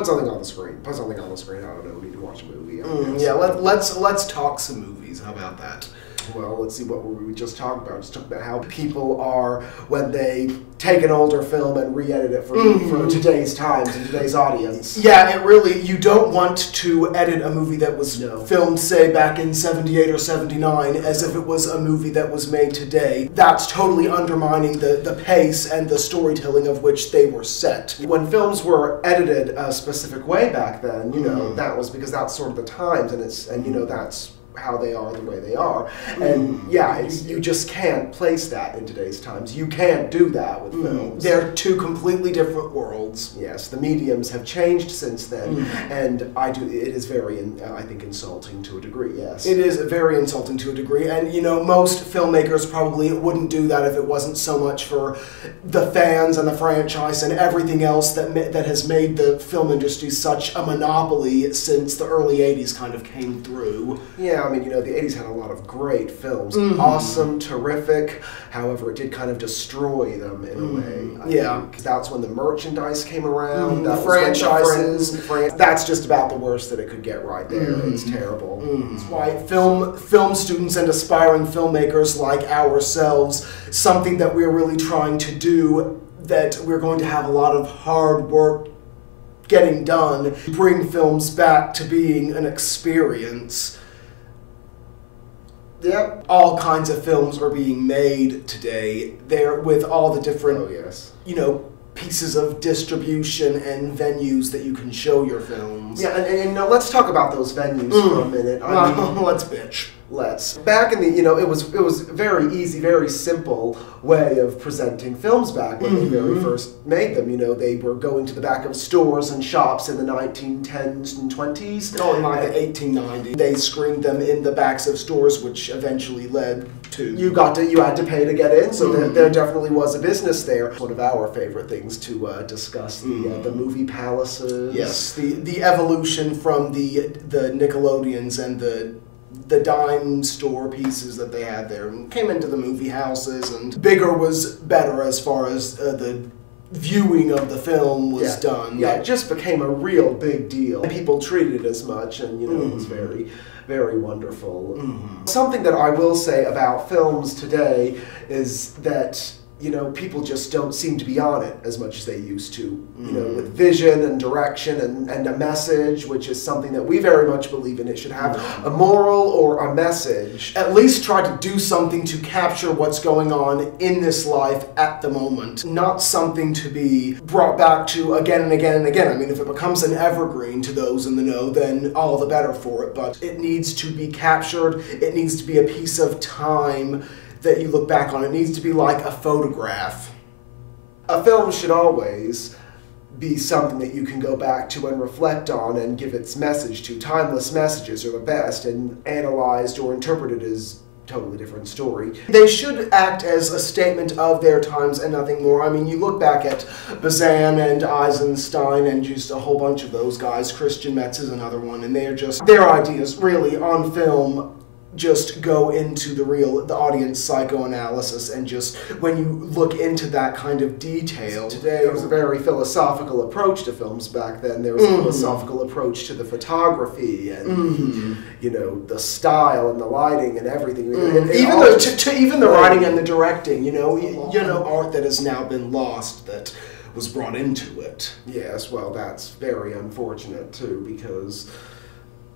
put something on the screen. Put something on the screen. I don't know. We need to watch a movie. Yeah, let's talk some movies. How about that? Well, let's see what we just talked about. Just talk about how people are when they take an older film and re-edit it for today's times and today's audience. Yeah, it really, you don't want to edit a movie that was filmed, say, back in 78 or 79 as if it was a movie that was made today. That's totally undermining the pace and the storytelling of which they were set. When films were edited a specific way back then, you know, that was because that's sort of the times, and you know, that's how they are the way they are. And yeah, you just can't place that in today's times. You can't do that with films. They're two completely different worlds. Yes, the mediums have changed since then, and it is very, I think, insulting to a degree, yes. It is very insulting to a degree, and you know, most filmmakers probably wouldn't do that if it wasn't so much for the fans and the franchise and everything else that has made the film industry such a monopoly since the early 80s kind of came through. Yeah, I mean, you know, the 80s had a lot of great films. Awesome, terrific. However, it did kind of destroy them in a way. I think that's when the merchandise came around. The franchises. That's just about the worst that it could get right there. It's terrible. That's why film students and aspiring filmmakers like ourselves, something that we're really trying to do, that we're going to have a lot of hard work getting done, bring films back to being an experience. Yep. All kinds of films are being made today. They're with all the different, you know, pieces of distribution and venues that you can show your films. Yeah, and now let's talk about those venues for a minute. I mean, let's bitch. Let's. Back in the, you know, it was very easy, very simple way of presenting films back when they very first made them. You know, they were going to the back of stores and shops in the 1910s and 20s. Oh, in like the 1890s. They screened them in the backs of stores, which eventually led to... You had to pay to get in, so there definitely was a business there. One of our favorite things to discuss, the movie palaces. Yes, the evolution from the Nickelodeons and the dime store pieces that they had there, and came into the movie houses, and bigger was better as far as the viewing of the film was done. Yeah, it just became a real big deal. People treated it as much, and you know, it was very, very wonderful. Something that I will say about films today is that, you know, people just don't seem to be on it as much as they used to. You know, with vision and direction and a message, which is something that we very much believe in. It should have a moral or a message. At least try to do something to capture what's going on in this life at the moment. Not something to be brought back to again and again and again. I mean, if it becomes an evergreen to those in the know, then all the better for it. But it needs to be captured. It needs to be a piece of time that you look back on. It needs to be like a photograph. A film should always be something that you can go back to and reflect on and give its message to. Timeless messages are the best, and analyzed or interpreted is a totally different story. They should act as a statement of their times and nothing more. I mean, you look back at Bazan and Eisenstein and just a whole bunch of those guys. Christian Metz is another one, and they're just, their ideas really on film just go into the audience psychoanalysis, and just when you look into that kind of detail. Today there was a very philosophical approach to films back then. There was a philosophical approach to the photography and you know, the style and the lighting and everything. Even the writing and the directing, you know, art that has now been lost that was brought into it. Yes, well, that's very unfortunate too, because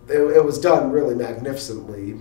it was done really magnificently